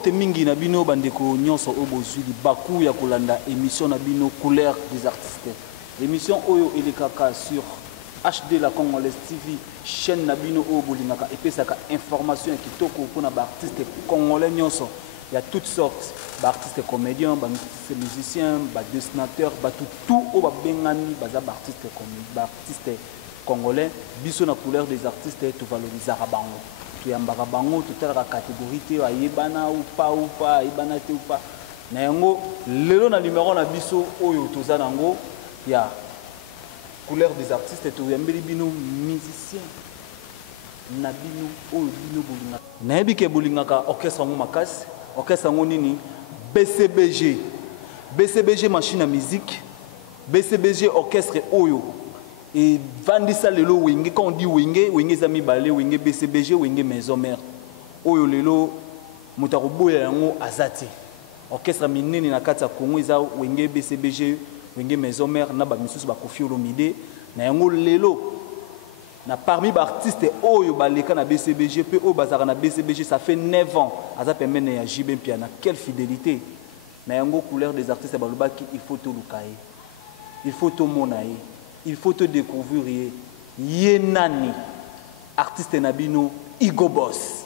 mbote mingi na bino bandeko nyonso obozuli baku ya kolanda émission na bino couleur des artistes. L'émission oyo elekaka sur HD la Congolaise TV, chaîne na bino oyo bolingaka epesaka information kitoko pona ba artiste congolais nyonso. Il y a toutes sortes d'artistes comédiens, d'artistes musiciens, de dessinateurs, tout au bengani baza artistes congolais. Biso na couleur des artistes tu valoriser bango. Tu yambaka bango tout la catégorie te ayebana ou pas ayebana te ou pas. Na yango lelo na numéro na biso oyo toza nango ya couleur des artistes tu yambeli bino musiciens. Na bino oyo bino bolinga. Na yebi ke bolingaka orchestre ngo makasi. Orchestre nini BCBG BCBG machine à musique BCBG orchestre oyo et vandisa lelo wenge quand on dit wenge zami balé wenge BCBG wenge maison mère oyo lelo mutaroboya yango azati orchestre minene na kati ya Congo eza wenge BCBG wenge maison mère na ba misusu ba Koffi Olomide na yango lelo na parmi les artistes oyo baleka na BCBG pe o bazara na BCBG ça fait 9 ans aza pemene ya JB Piana quelle fidélité na yango couleur des artistes balobaki il faut te lukaye il faut te monaye il faut te découvrir ye nani artiste nabino Igo Boss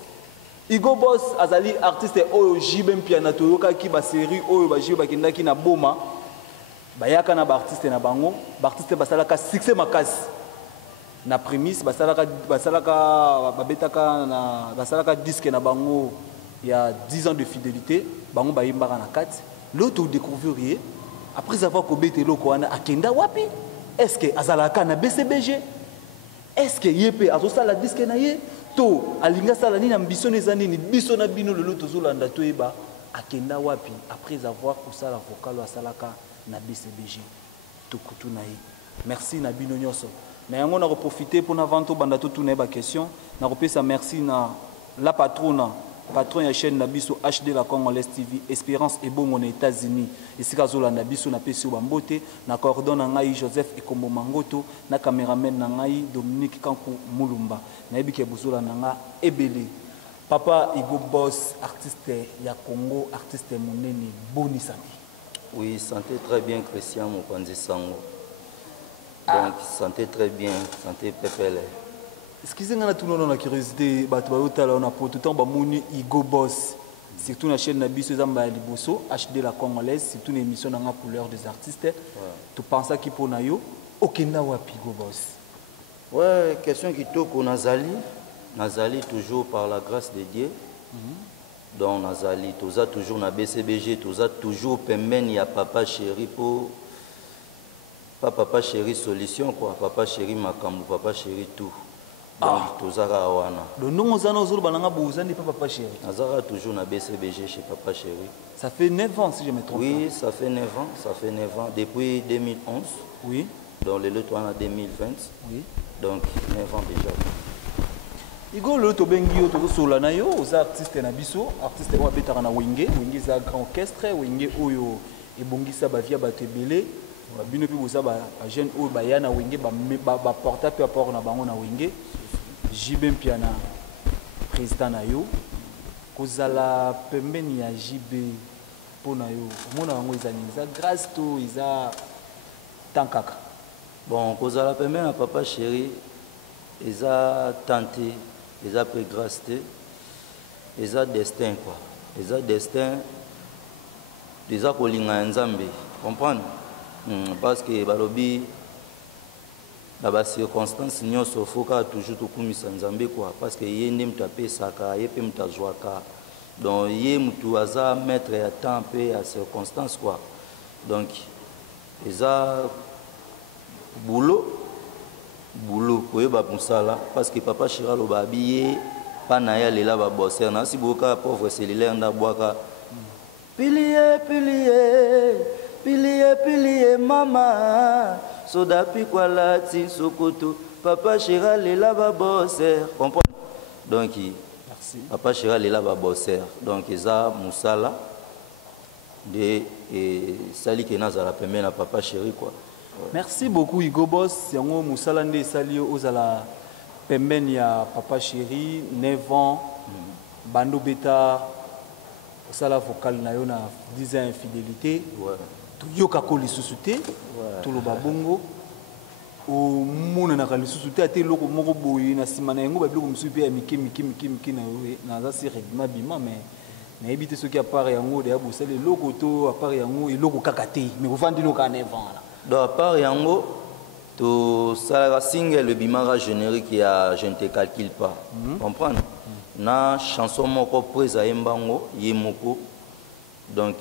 azali artiste oyo JB Piana toyoka ki ba série oyo ba JB bakendaki na boma bayaka na ba artiste na bango ba artiste basalaka succès makasi na prémisse basalaka disque na bango il y a 10 ans de fidélité bango bayimbaka na kati l'autre découvrir après avoir kobete loko wana akenda wapi est-ce que azalaka na BCBG est-ce que yepe azosala disque na ye to alinga sala ni na ambition ezani ni biso na bino lelo tozolanda to eba akenda wapi après avoir kosala vocal asalaka na BCBG to kutu na ye merci na bino nyonso. Mais on a profité pour nous vendre banda tout tourner ba question na repesa merci na la patron ya chaîne na biso HD la Congolaise TV Espérance et bon aux États-Unis et si kazola na biso na pesi bambote na coordonne na ngai Joseph Ekombo Mangoto na caméraman na ngai Dominique Kankou Mulumba na ebike buzola na nga ebele papa Igo Boss artiste ya Congo artiste monene boni santé. Oui, santé très bien Christian Mopanzi Sango. Donc, santé très bien, santé pépele. Excusez-moi, tout le monde a curiosité, on a pour tout le temps Igo Boss. Surtout la chaîne Nabiso Zamba Liboso, HD la Congolaise, surtout une émission dans la couleur des artistes. Tu penses qu'il pour Nayo, aucun wapi Igo Boss. Ouais, question qui toque au Nazali toujours par la grâce de Dieu. Donc, Nazali, tu as toujours na BCBG, tu as toujours permis ya papa chéri pour. Pas papa chéri solution quoi, papa chéri makambu, papa chéri tout. Donc tozara awana. Le nom ozana ozulu bananga bozani papa chéri. Nazara toujours na BCBG chez papa chéri. Ça fait 9 ans si je me trompe. Oui, ça fait 9 ans, depuis 2011. Oui. Donc le lot en 2020. Oui. Donc 9 ans déjà. Igo le to bengi yo to sola na yo, oza artiste na biso, artiste wa betaka na wenge za grand orchestre, wenge oyo ebongisa ba via batebele. Bino pe boza ba jeune oyo bayana wenge ba porta pe apport na bango na wenge JB Piana président na yo kozala pembeni ya JB pona yo mona bango ezani za grâce to iza tankaka bon kozala pembeni na papa chéri eza tante eza pe grâce te eza destin quoi eza destin eza kolinga ya Nzambe comprendre. Parce que balobi la circonstance nyonso foka toujours to kumisa Nzambe quoi parce que yende mtape saka yepe mtazwaka donc ye mtu aza maître ya temps pe ya circonstance quoi donc eza boulot koyeba musala parce que papa Chira lo babiye pana ya lela ba bosser na si boka pauvre cellulaire nda bwaka Pilier mama soda pikwala ti sokoto papa Chira lela ba bosser comprendre donc merci papa Chira lela ba bosser donc eza musala de sali ke nazala pembe na papa chéri quoi. Merci beaucoup Igo Boss yango musala nde sali ozala pembeni ya papa chéri 9 ans bando beta osala vocal na yo na 10 ans infidélité toyoka ko lisusu te toloba bongo omonanaka lisusu te ate eloko moko boye na nsima na yango babiloko mosusu mpe ya mike na yo naza si règlement bima mais nayebi te soki apart yango deya bosala eloko to apart yango eloko kaka te mais kofandi noka na event wana donc apart yango tosalaka single bimaka générique ya je ne te calcule pas comprendre na chanson moko po ezali mbango ye moko donc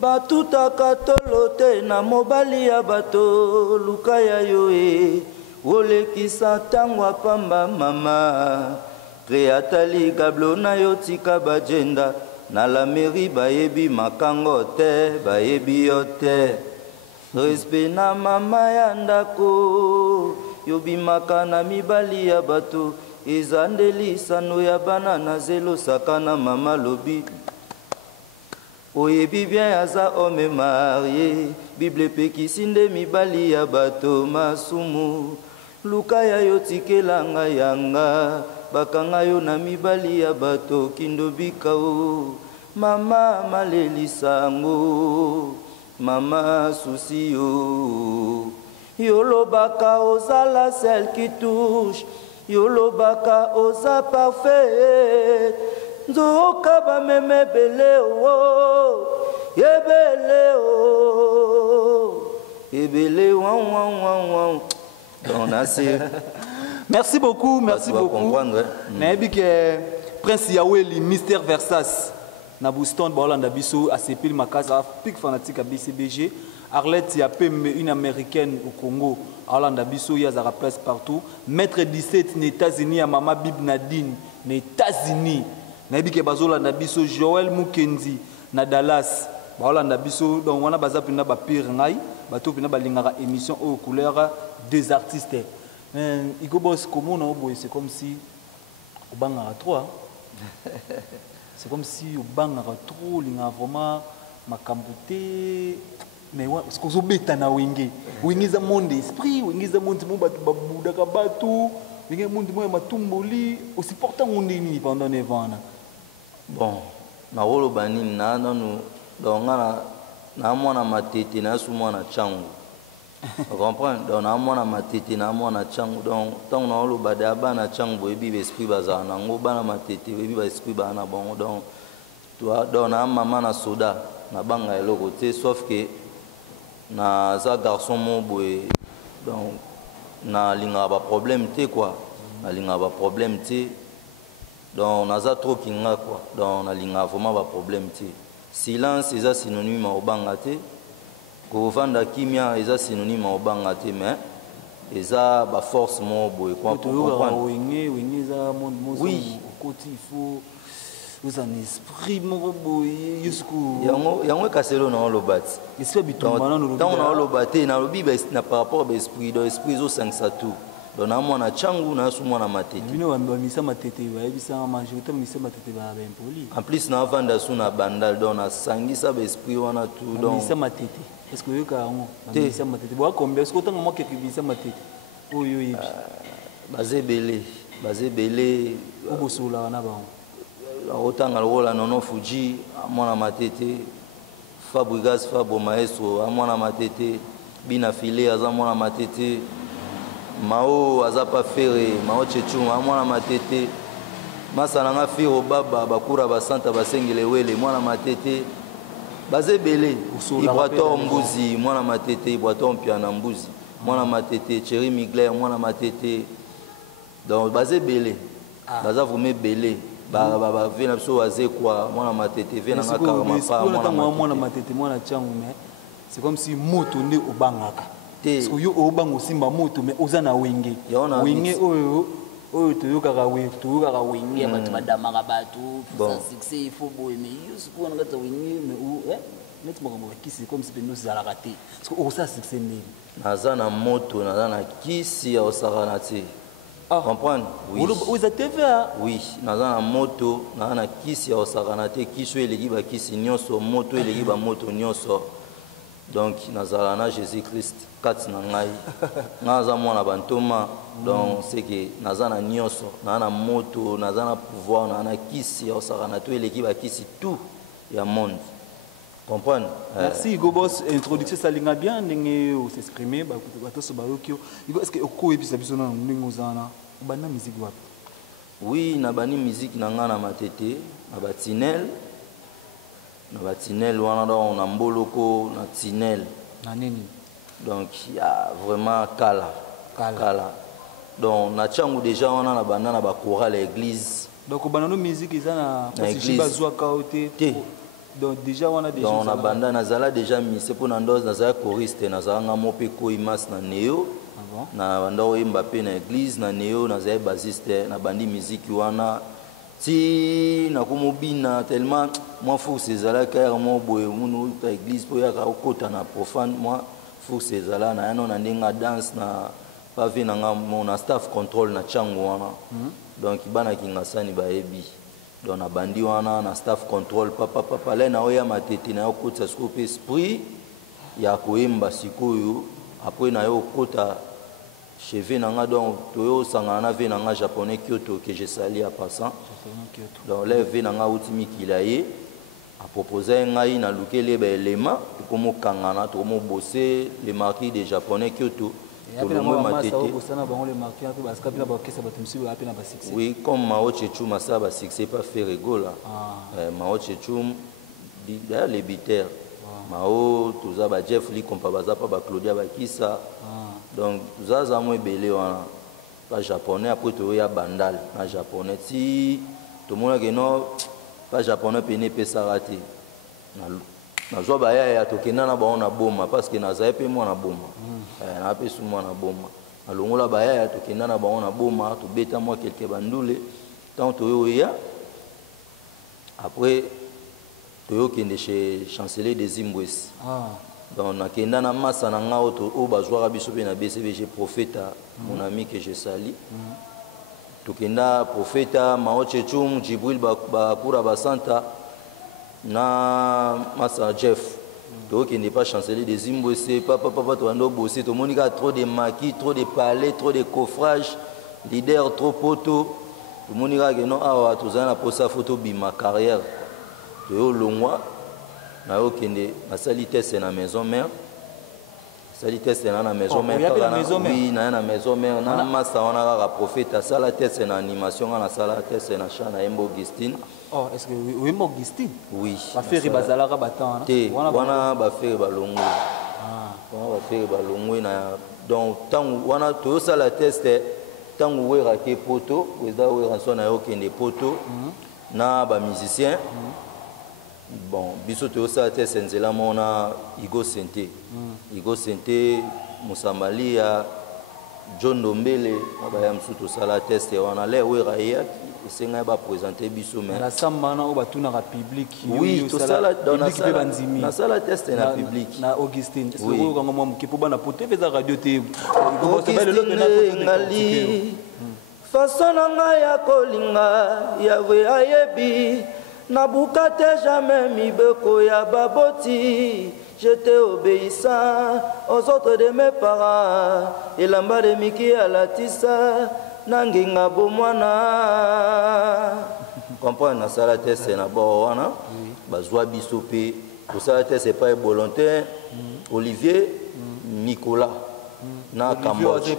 batutaka tolo te na mobali ya bato luka ya yo e olekisa ntango apamba mama kreatali gablo na yo tika bajenda na la mairie bayebi makango te bayebi yo te respect na mama ya ndako yobimaka na mibali ya bato eza nde lisano ya bana na zelo saka na mama lobi oyebi bien aza homme marié bible epekisi nde mibali ya bato masumu luka ya yo tikelanga yanga bakanga yo na mibali ya bato kindobika o mama malelisango mama susi yo yolobaka ozala celle qui touche yolobaka oza parfait nzoka bameme ebele o ebele o ebele wan donc assez. Merci beaucoup, merci beaucoup. Nayebi que Prince Yaweli Mystère Versace na Boston Bolanda biso ACP Makaza pic fanatique à BCBG Arlette Yapem une américaine au Congo Orlando biso yazara presse partout Maître 17 aux États-Unis à Mama Bib Nadine aux États-Unis nayebi ke bazolanda biso Joël Mukendi na Dallas Bolanda biso donc wana baza pina ba pire ngai bato pina balingaka émission au couleur des artistes. C'est comme si au bang à trois. C'est comme si au bang à trop, il y a vraiment ma camboté. Mais ce que vous bêta na wingé. Wingé za monde esprit, wingé za monde mo batu babuda ka batu, wingé monde mo matumboli, aussi portant monde ni pendant les vents. Bon, na rolo bani na nanu donc na mwana matete na sumo na changu. Vous comprenez? Donc, on a mon amatete, na mon achangu. Donc, tant on a le bada bana changu, et puis l'esprit bazar, nango bana matete, et puis l'esprit bana bon. Donc, toi, donc na maman na soda, na banga elo côté, sauf que na za garçon mon boy, donc na linga ba problème té quoi, na linga ba problème té. Donc, na za trop kinga quoi, donc na linga vraiment ba problème té. Silence, c'est ça synonyme au banga té. Kovanda kimia eza synonyme au bangate mais eza ba force mo boy quoi pour comprendre oui côté il faut vous un esprit mo boy jusqu'au yango kaselo na lobati esprit bitomana no lobati na lobati na lobi na par rapport à esprit do esprit zo 5 satu donc na mwana changu na sumo na matete bino ba misa matete ba ebisa majorité misa matete ba impoli en plus na vanda suna bandal donc na sangisa ba esprit wana tout donc misa matete est-ce que yoka ngo misa matete bo combien est-ce que tant moi quelque misa matete oyo yebi bazé belé obosola wana ba otanga lola nono fuji mwana matete Fabrigas Fabo maestro mwana matete bina filé aza mwana matete Mao azapa fere Mao chechu mwana matete masalanga firo baba bakura basanta basengele wele mwana matete bazebele Ibrato mbuzi mwana matete Ibrato mpiana mbuzi mwana matete Thierry Migler mwana matete donc bazebele baza vume belé ba vena so aze quoi mwana matete vena ngaka mapa mwana matete mwana changu mais c'est comme si moto ne obangaka parce que yo obango simba moto mais ozana wenge oyo toyokaka wenge bato badamaka bato ça succès il faut boy mais yo siko na kata wenge mais net makambo kisi comme si peno zalaka te parce que osa succès ndeni naza na moto naza na kisi ya osakana te comprendre oui oza TVA oui naza na moto naza na kisi ya osakana te kisi eleki ba kisi nyonso moto eleki ba moto nyonso. Donc nazala na Jésus Christ kati na ngai naza mwana bantoma donc c'est que naza na nyonso na moto naza na pouvoir na kisi osaka na to eleki ba kisi tout ya monde. Comprendre? Merci Hugo Boss, introduction ça linga bien ndenge s'exprimer ba kuto bayokio. Hugo est-ce que oko ebisa biso na ndenge ozana bana musique wapi? Oui, na bani musique na nga na matete, na batinel. Na batinel wana on a mboloko na tinel. Na nini? Donc il y a vraiment kala. Donc na changu déjà on a banda na ba chorale église. Donc banano musique izana parce que bazwa kaote. Donc déjà on a déjà donc na banda nazala déjà mise pour nandoz nazala choriste nazanga mope ko imas na neo. Na banda oyemba pe na église na neo nazala bassiste na bandi musique wana ti na komobina tellement moi faut ces carrément boye munu ta église po ya okota na profane moi faut ces ala na yano na ndinga danse na pa vi na mon staff control na changu wana donc bana kingasani ba ebi donc na bandi wana na staff control papa le na oya matete na okota scope esprit ya koemba sikoyo après na yo okota cheve na nga donc toyo sangana na ve na nga japonais Kyoto que je sali à passant donc là ve na nga ultimi kilaye a proposé ngai na lukele ba élément comme kangana to mo bosser les marquis des japonais Kyoto to le mo matete oui comme Mao Tse-tung ça ba succès pas fait rigola Mao Tse-tung d'ailleurs les bitères Mao tuza ba Jeff Lee kompa baza pa ba Claudia Bakisa donc zaza mo belé wana pas japonais après to ya bandal na japonais ti to mona que non pas japonais pene pesa raté na zo ba ya to kenana ba ona boma parce que na za pe mo na boma na pe su mo na boma na longola ba ya to kenana ba ona boma to beta moi quelque bandule tant to yo ya après to kende chez chancelier des Zimbabwe donc na kenda na massa na nga auto o bazwaka biso pe na BCBG prophète mon ami que je salue to kenda prophète Mao Tse-tung Jibril ba kura ba santa na massa Jeff to kende pas chancelier des Zimbabwe papa to ando bosser to monika trop de maquis trop de palais trop de coffrage leader trop poto to monika que non awa to zana posa photo bima carrière to longwa na okende na sali test na maison mère sali test na maison mère oui na maison mère na massa on a la prophète sala test na animation na sala test na chana Embo Augustine oh est-ce que Embo Augustine oui ba faire bazalaka batana wana ba faire balongo wana ba faire balongo na donc tant wana to sala test tant wera ke poto weza wera so na okende poto na ba musicien bon biso to sa te senzela mona Igo Sente Musamalia John Dombele ba msuto sala test wana le wera ya esenga ba présenter biso mais la sambana o batuna ka public oui to sala dans na sala test na public na Augustine est-ce que ko ngoma mkipo bana pote veza radio te ngali façon nga ya kolinga ya we ayebi Nabuka te jamais mibeko ya baboti. J'étais obéissant aux autres de mes parents. Et l'amba de Miki à la tissa. Nanginga bomwana. Comprendre na sala test na bawana. Bazwa bisope. Pour sala test c'est pas volontaire. Olivier Nicolas. Na Cambodge.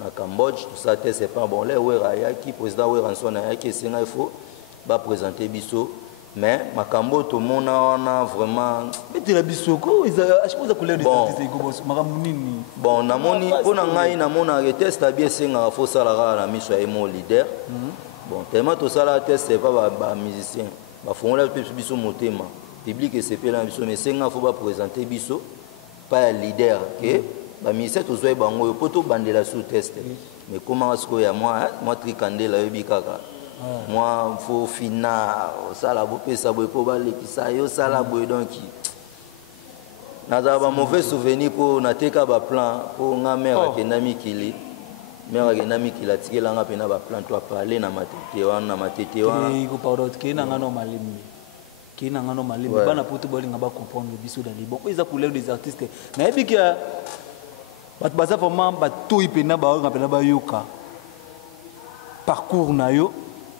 Na Cambodge tout ça c'est pas bon. Les wera qui président wera son yaki c'est il faut ba présenter biso mais makambo to mona wana vraiment bete la bisoko ils achpoza couleur de artiste Hugo Boss maramunini bon namoni pona ngai na mona test bien singa faut sala na miso ya mo leader bon tellement to sala test c'est pas ba musicien ba fongola biso motema public et c'est pela biso mais singa faut ba présenter biso pas leader que ba musicien to zoe bango poto bandela sous test mais comment est-ce que ya moi tricandela yebi kaka moi faut fina ça la bopé ça boy po balé qui ça yo ça la boy donc nazaba mauvais souvenir pour nateka ba plan pour nga mère ke nami kili mère ke nami kila tikela nga pena ba plan to parler na matete wana ko pardon ke na ngano malimbi bana poto bolinga ba comprendre biso dans les bon ils a couleur des artistes na yebi ki bat baza vraiment ba to ipena ba nga pena ba yoka parcours na yo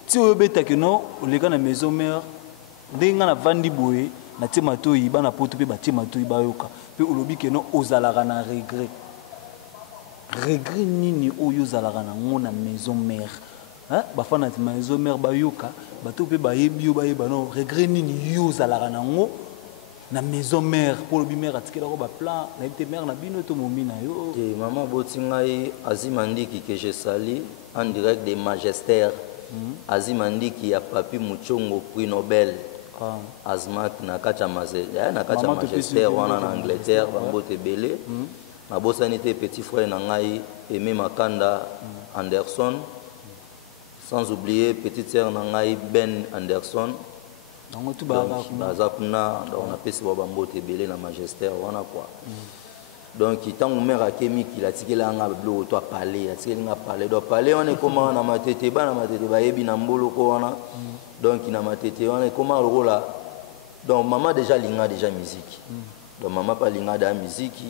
si vous êtes que non, les gars de la maison mère, ndenga na vandi boye na tema to yiba na poto pe ba tema to yiba yoka pe olobi ke no ozalaka na regret nini oyo ozalaka na ngo na maison mère hein bafana na maison mère ba yoka bato pe ba yebi yo ba yeba no regret nini yo ozalaka na ngo na maison mère pour le bimère atikela ko ba plan na été mère na bino to momi na yo et maman botingai azimandiki que je salue en direct des magistères azimandiki ya papi muchongo prix Nobel azmak na kacha magistère wana na Angleterre bambote belé na bosani te petit frère na ngai Aimé Makanda Anderson sans oublier petite sœur na ngai Ben Anderson. Donc, on a fait ce bambote belé na magistère wana quoi. Donc tant mère akemi ki la tikela nga blo to parler atikela parler do parler on est comment na matete ba yebi na mbolo ko wana donc na matete on est comment le rôle là donc maman déjà linga déjà musique donc maman pas linga da musique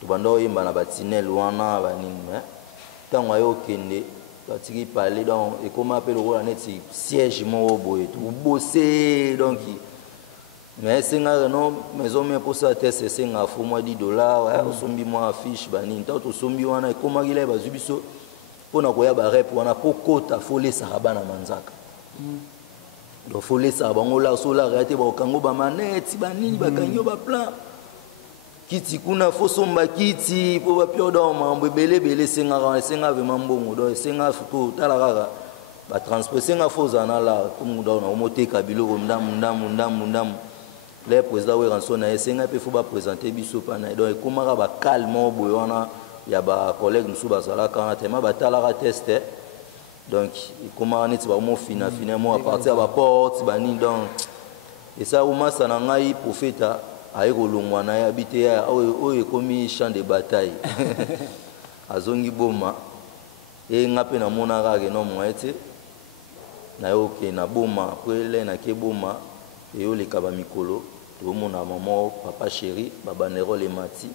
to bando yemba na batinel wana ba nini tant ayo kende tiki parler donc et comment appelle le rôle net siège mo boye tout bosser donc mais c'est nga non maison mais pour ça test c'est nga faut moi $10 ouais sombi moi affiche bani to sombi wana e comment il est bazubiso pona koya ba rep wana pokota folé saraba na manzaka donc folé saraba ngola so la réalité ba kango ba maneti banini ba kanyo ba plan kiti kuna fo somba kiti po ba pio do mambo belé senga vraiment mbongo do senga fuko tala kaka ba transport senga fo zana la tout mundo na moté kabilo ndam les présidents oui rançon na esenga pe faut ba présenter biso pa na donc comment ba calme boyona ya ba collègue nous ba sala kana tema ba tala test donc comment on est ba mo finalement à partir ba porte ba ni donc et ça ou masa na ngai prophète ayi kolongwa na ya habité ya oyo komi champ de bataille azongi boma e ngape na mona ka ke no moete na yo ke na boma kwele na ke boma et yo le kaba mikolo to mona maman papa chéri baba nero le mati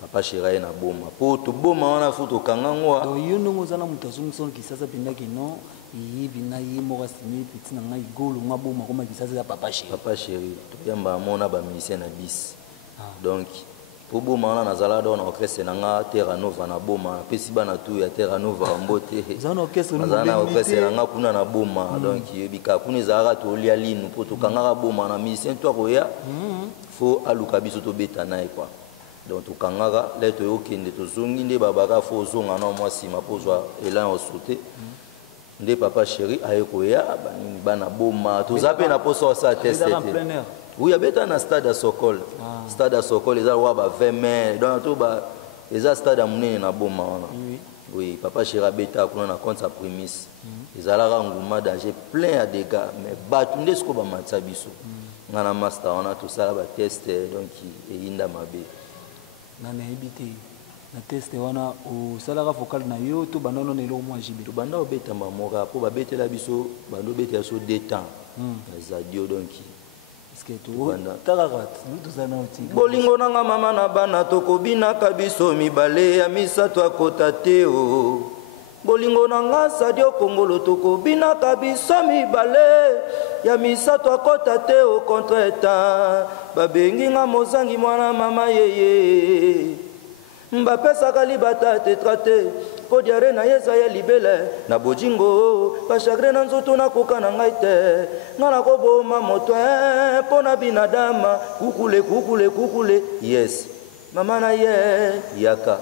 papa chéri na boma po to boma wana foto kangango do yo ndongo zana mutazungu son kisasa pindaki no yibi na yimo kasimi petit na ngai golo nga boma koma kisasa ya papa chéri to yamba mona ba musicien na bis donc po boma wana nazala do na orchestre na nga Terra Nova na boma pesi bana tu ya Terra Nova mbote zana orchestre na nga kuna na boma donc yebika kuna zara to lia linu po to kangaka boma na musicien to koya fo aluka biso to beta na quoi donc to kangaka le to yokende to zongi nde babaka fo zonga na moi sima pozwa elan au sauter nde papa chéri ayekoya bana boma to zape na poso sa test oui abeta na stade à Sokol stade à Sokol les wa ba 20 mai donc to ba eza stade à munene na boma wana oui papa chéri abeta kuna na compte sa prémisse ezalaka nguma danger plein à dégâts mais batunde sko ba matsa biso ngana master wana to sala ba test donc eyinda mabe nana ebité na test wana o salaka focal na yo to banano nelo moi jibe to banda obeta mamoka po babetela biso bando betela so détend za dio donc est-ce que to tararat nous zana oti bolingo nanga mama na bana to kobina kabiso mibale ya misato akota te o bolingo nanga sadio kongolo to kobina kabiso mibale ya misato akota te o contre temps babengi nga mozangi mwana mama yeye mbapesaka libata te trate po diare na yeza ya libele na bojingo bachagre na nzoto nakoka na ngai te nga nakoboma moto mpo na binadama kukule yes mama na ye yaka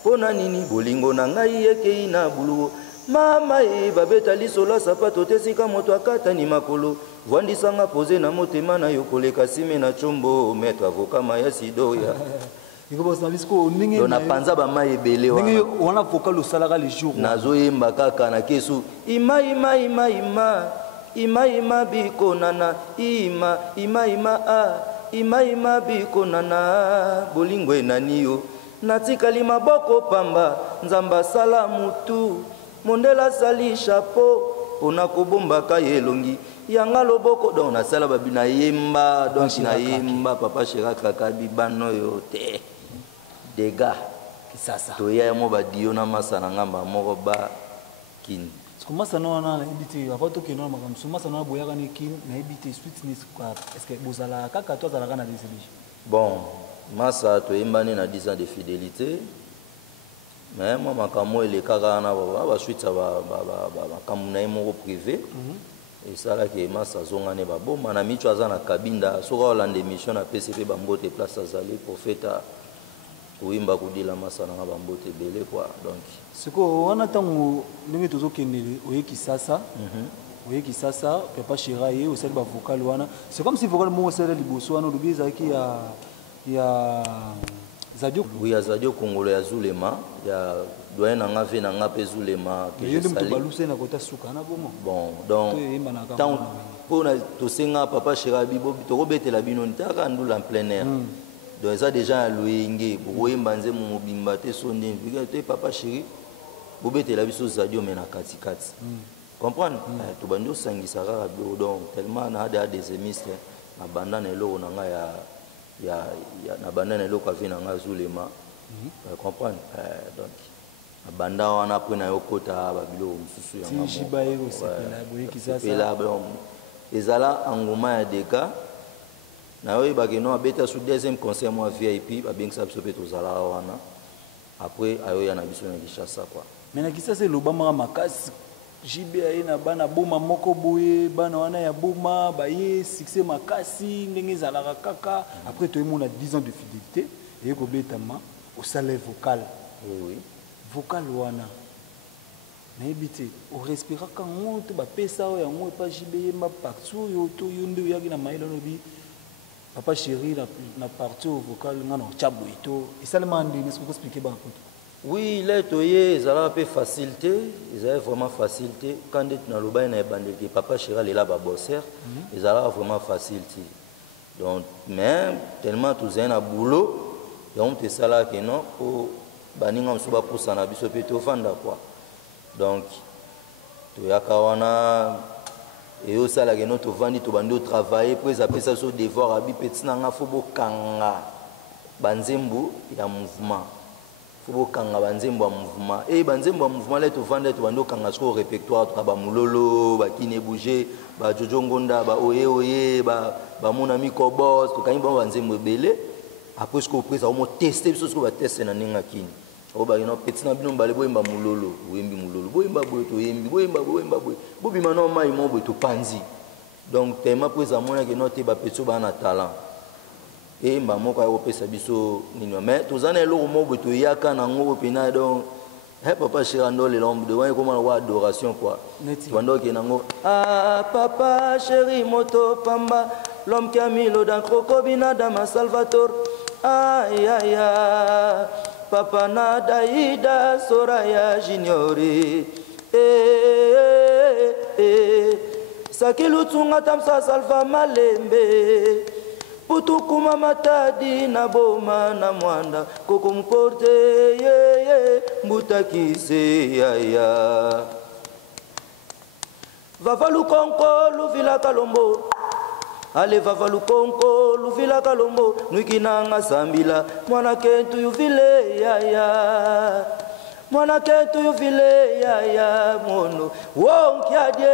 mpo na nini bolingo na ngai ekei na buluo mama e babeta lisola sapato te sika moto akatani makolo vwandisanga poze na motema na yo koleka sime na chombo maître avocat maya sidoya on a panza ba mai ebele on a vocal au salaire les jours nazo yemba kaka na kesu ima biko nana ima biko nana bolingo enani yo natikali maboko pamba nzamba sala mutu mondela sali chapeau pona kobombaka yelongi yanga loboko donc na sala babina yemba donc na yemba papa chéri kaka bibano yo te des gars kisasa to ya mo ba dio na masana ngamba moko ba kin Comment ça non na habité avant tout que non makam suma ça non boyaka ni kin na habité sweetness quoi est-ce que bozala kaka toi za na décision bon masa to imbani na 10 ans de fidélité mais moi makamo ele kaka na ba suite ba kamuna mo privé et ça là que masa zonga ne ba bon mana micho azana kabinda soka olanda émission na PCP bambote place azali prophète kuimba kudila masa na bambote belé quoi donc ce que on attend ndenge tozo kenele oyeki sasa oyeki sasa papa Chiraye au sel ba vocal wana c'est comme si vocal mo sel liboso wana lobi ezaki ya Zadio oui ya Zadio Congolo ya Zulema ya doyen na nga ve na nga pe Zulema que je salue baluse na kota suka na bomo bon donc tant pour to senga papa Chiraye bibo to kobetela bino ntaka ndula en plein air donc ça déjà loyenge boyemba nze mo mobimba te sonde te papa Chéri bobetela biso Zadio mena kati kati comprendre to bando sangisa kaka donc tellement na des émissions na banda na eloko na nga ya na banda na eloko avina nga Zulema comprendre donc na banda wana après na yokota ba biloko mususu ya ngamo jibaye osepela boyeki sasa ela ezala engouement ya deka na oyi bakeno abeta sous deuxième concert moi VIP babengisa biso pe tozala wana après ayoya na biso na Kinshasa quoi mais na Kinshasa lobama makasi jibe aye na bana boma moko boye bana wana ya boma baye succès makasi ndenge zalaka kaka après to emona 10 ans de fidélité et ko betama au salaire vocal oui vocal wana na ebité au respirer quand on te ba pesa o yango pa jibe ma partout yo to yonde yaki na mailo no bi papa Chéri na partout vocal ngano chabo ito isalement ndi n'est-ce que expliquer ba oui là toye ezala pe facilité ezala vraiment facilité quand tu na loba na bandeli papa Chéri là ba bosser ezala vraiment facilité donc mais tellement tous un boulot donc c'est ça là que non pour baninga msuba pour ça na biso pe to fanda quoi donc to yakawana et au ça là que notre vandi to bando travailler pour ça pesa so devoir abi petit na nga fo bokanga banzembo ya mouvement faut bokanga banzembo ya mouvement et banzembo ya mouvement là to vanda to bando kanga so répertoire to ba mulolo ba kine bouger ba jojo ngonda ba oye ba mona mikobos to kanyi ba banzembo belé après ce qu'on presse on tester ce qu'on va tester na ninga kini o ba ino petit na bino mbale boyemba mulolo boyembi mulolo boyemba boy to yembi boyemba boy bobi mano mai mo boy to panzi donc tellement presse amona que note ba petit ba na talent et mba moko ayo pesa biso nino mais tozana eloko mo boy to yaka na ngo pena donc papa Chéri ndole l'homme de wani comment wa adoration quoi wando ke nango ah papa Chéri moto pamba l'homme qui a mis l'eau dans crocobina dans ma Salvatore aïe aïe papa Nadaïda Soraya Juniori Sakilutunga tamsa salva malembe Putukuma matadi na boma na mwanda Koko mporte mbutakise yaya Vavalu konko luvila kalombo Ale vavalu konko luvila kalombo Nuikinanga sambila Mwana kentu yuvile yaya Mwana kentu yuvile yaya mono Wonkiadye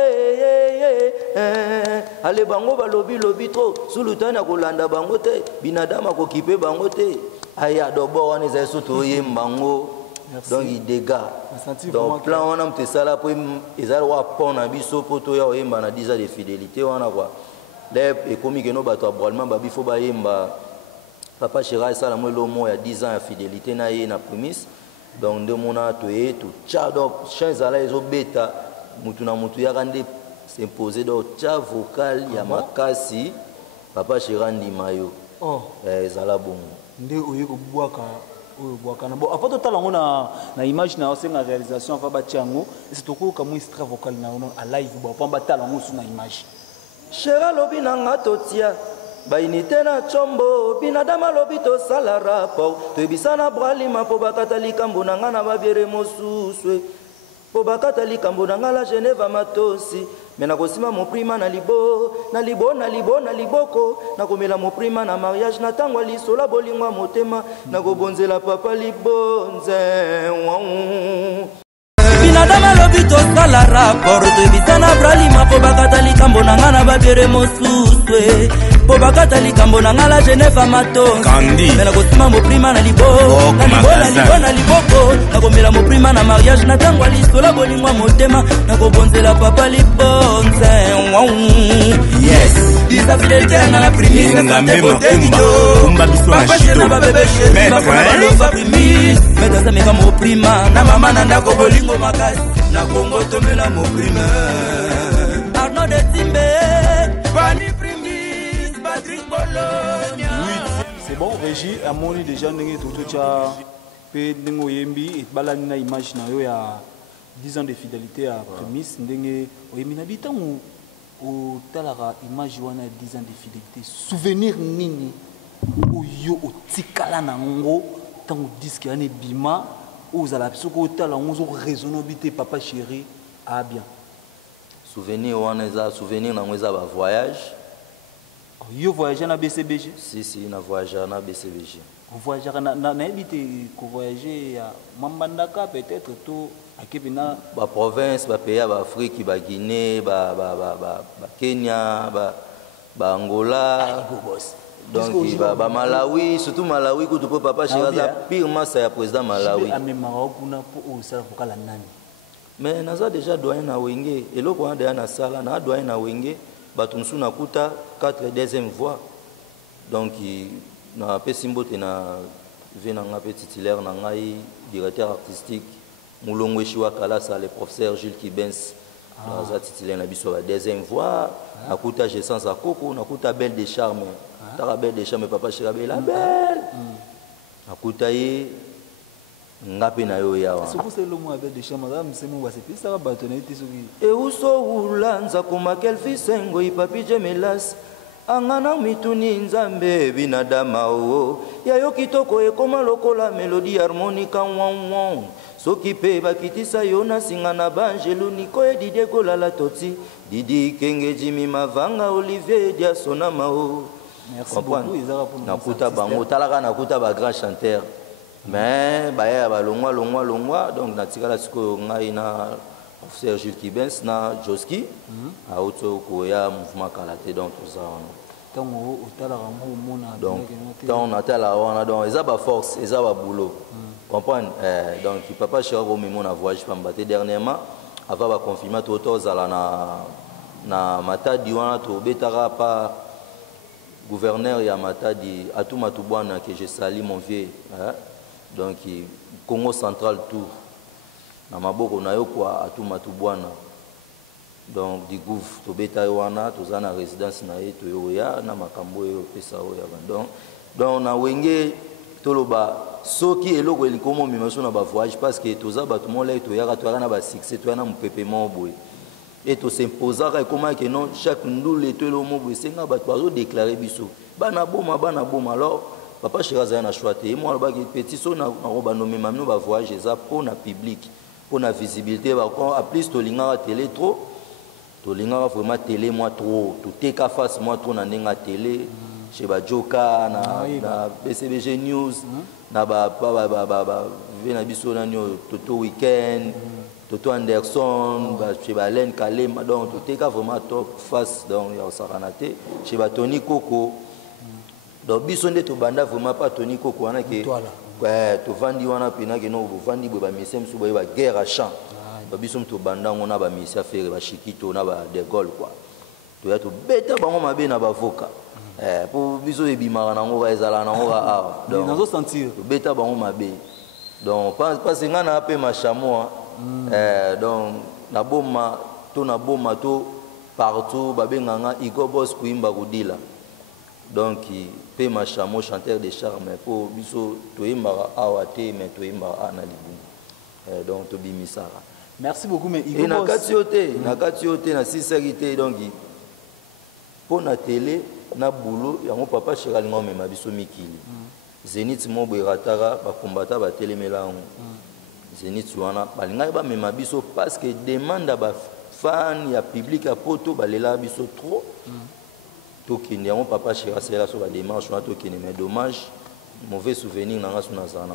Ale bango balobi lobi tro Sulutana kolanda bango te Binadama kokipe bango te Aya dobo wane za soto yembango donc il dégage donc plan on a mis ça là pour ils allaient pona biso poto ya oyemba na 10 ans de fidélité on a quoi les économiques no bato abrolement babi fo ba yemba papa Chéri ça la moi le mot ya 10 ans de fidélité na ye na prémisse donc de mona to et tout cha donc chance ala ezo beta mutu na mutu ya kande s'imposer donc cha vocal ya makasi papa Chéri ndi mayo ezala bon nde oyeko bwaka oyo bon avant de talango na image na osenga réalisation va batiango c'est toko comme extrait vocal na a live bon pa talango sur na image Chéri lobi na ngatotia ba unité na chombo binadama lobi to sala rapport to bisana bralima po bakata likambo na ngana ba biere mosuswe po bakata likambo na ngala Geneva matosi mena kosima mon prima na liboko na komela mon prima na mariage na tangwa lisola bolingwa motema na kobonzela papa libonze binadama lobi tosala rapport toyebisana bralima mpo bakata likambo na nga na babere mosuswe mpo bakata likambo na nga la geneve amatonzi me nakosima moprima na libo na liboko nakomela moprima na mariage na ntango ya lisola bolingwa motema nakobonzela papa libonze bisa fidelité yanga na primise papashena babebeshe bakona balofa primise metasa meka moprima na mama na ndako bolingo makasi na kongo tomela moprime arno de timbe pani primise patrick bolonia. C'est bon, Régie, à mon déjà ndenge toto cha pe ndenge yembi et balani na image na yo ya 10 ans de fidélité à prémisse ndenge oyembi na bitango au talara image wana 10 ans de fidélité souvenir nini oyo otikala na ngo tango disque ane bima ozala soko otala ngo zo raisonner bité papa chéri a bien souvenir wana eza souvenir na ngo eza ba voyage. Yo voyager na BCBG? Si na voyager na BCBG. Voyager na habité ko voyager ya Mambandaka peut-être tout akebina ba province ba pays ba Afrique ba Guinée ba Kenya ba Angola donc ba Malawi surtout Malawi ko to papa Shiraza pire massa ya président Malawi. Amemara kuna po o sala ko kala nani. Mais naza déjà doyen na wenge eloko wana déjà na sala na doyen na wenge batumsu nakuta 4 deuxième voix donc na pesimbote na vena nga pe titulaire na ngai directeur artistique mulongo eshiwa kala ça le professeur Jules Kibens za titulaire na biso ba deuxième voix nakuta Jesans Akoko nakuta Belle de Charme tara Belle de Charme papa Shirabela belle nakuta ye ngapi na yo yawa soko le mot avec des chambres là msemo ba c'est ça ba tonner tisoki e uso ulanza kuma kelfi sengo ipapi jemelas angana mituni nzambe binadama o yayo kitoko ekoma lokola melodie harmonica wang soki pe bakitisa yo na singa na banjelu niko edide kolala toti didi kenge jimi mavanga Olivier Diasona mao. Merci beaucoup nakuta bango talaka nakuta ba grand chanteur mais baya ba longwa donc natikala siko ngai na professeur Jules Kibens na Joski auto ko ya mouvement kalaté donc tout ça tango otala rango mona donc on atala wana donc eza ba force eza ba boulot comprendre donc papa Chirago mimo na voyage pambate dernièrement avant ba confinement to zala na Matadi wana to betara pa gouverneur ya Matadi Atuma Tubwana que je salue mon vieux donc Congo central tout na maboko na yo kwa Atuma Tubwana donc du gouv to beta wana to zana résidence na ye to yo ya na makambo yo pesa o ya donc na wenge toloba soki eloko elikomo mimaso na ba voyage parce que to za bato mo lai to ya to na ba succès to na mpepement boy et to s'imposer comment que non chaque ndule to lo mo boy senga bato bazo déclarer biso bana boma alors papa Shiraza na choité moi le ba petit so na roba nommer mamno ba voyage za pour na public pour na visibilité ba en plus to linga télé trop to linga vraiment télé moi trop to teka face moi trop na ninga télé chez ba Joka na BCBG news na ba vena biso na nyo Toto weekend Toto Anderson ba chez ba Len Kalema donc to teka vraiment top face donc ya saranate chez ba Tony Koko donc biso nde to banda vraiment pas Tony Koko wana ke to vandi wana pina ke no vandi bo ba misem su ba guerre à champ ba biso to banda ngona ba misia faire ba shikito na ba de Gaulle quoi to ya to beta bango mabe na ba voka pour biso e bimara na ngo ba ezala na ngo a donc nazo sentir to beta bango mabe donc pas ngana ape machamo donc na boma to partout ba benganga Igo Boss kuimba kudila donc pe machamo chanteur de charme pour biso to imba awate mais to imba ana libu donc to bimisara. Merci beaucoup mais Igo Boss na katiote na sincérité donc pour na télé na boulot yango papa Shiralinga mema biso mikili Zenith Mobwe Ratara ba kombata ba telemela ngo Zenith wana balinga ba mema biso parce que demande ba fan ya public a poto balela biso trop tokindi yango papa Shiralinga so ba démarche na tokindi mais dommage mauvais souvenir na ngaso na zana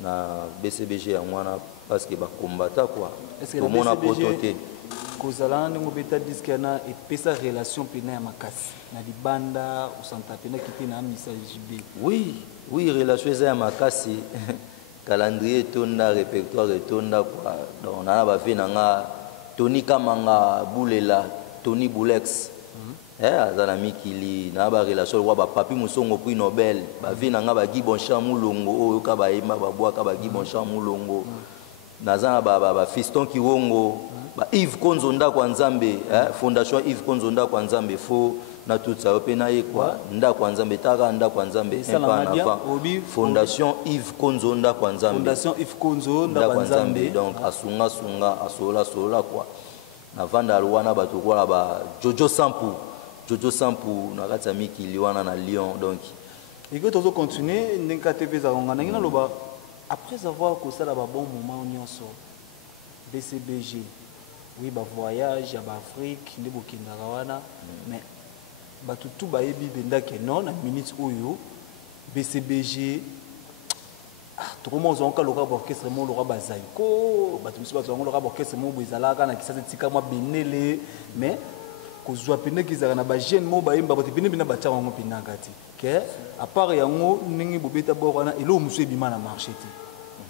na BCBG ya mwana parce que combattant quoi. Est-ce que le BCBG kozala ndenge beta disque na et pesa relation pena ya makasi na libanda au santa pena kiti na message JB? Oui, oui, relation ya makasi. Calendrier tonda répertoire tonda quoi. Donc on a ba vie nga Tony Kamanga Boulela, Tony Boulex. Azana mikili na ba relation wa ba papi musongo prix Nobel, ba vie nga ba Guy Bonchamp Mulongo oyo ka ba yema ba boa ka ba Guy Bonchamp Mulongo. Nazana ba Fiston Kiwongo, ba Yves Konzonda kwa Nzambe, Fondation Yves Konzonda kwa Nzambe fo na tout ça opena ye quoi nda kwa Nzambe taka nda kwa Nzambe Fondation Yves Konzonda kwa Nzambe. Fondation Yves Konzonda kwa Nzambe. Donc asunga asola quoi. Na vanda alwana bato kwa ba Jojo Sampu na kata mikili wana na Lyon donc. Et que tu continuer ndeka TV za ngana ngina loba après avoir causé la bon moment nyonso BCBG oui ba voyage à Afrique ndi bokinga wana mais batu tout ba yebi benda ke non na minute oyo BCBG tout comment on ka loka orchestre mo loka bazai ko batu misi batu loka orchestre mo bozalaka na kisasa tika mwa benele mais kozwa pene kizaka na ba jeune mo ba yemba batu pene bina ba tcha ngo pina kati ke à part yango ningi bobeta borana elo musu ebima na marché ti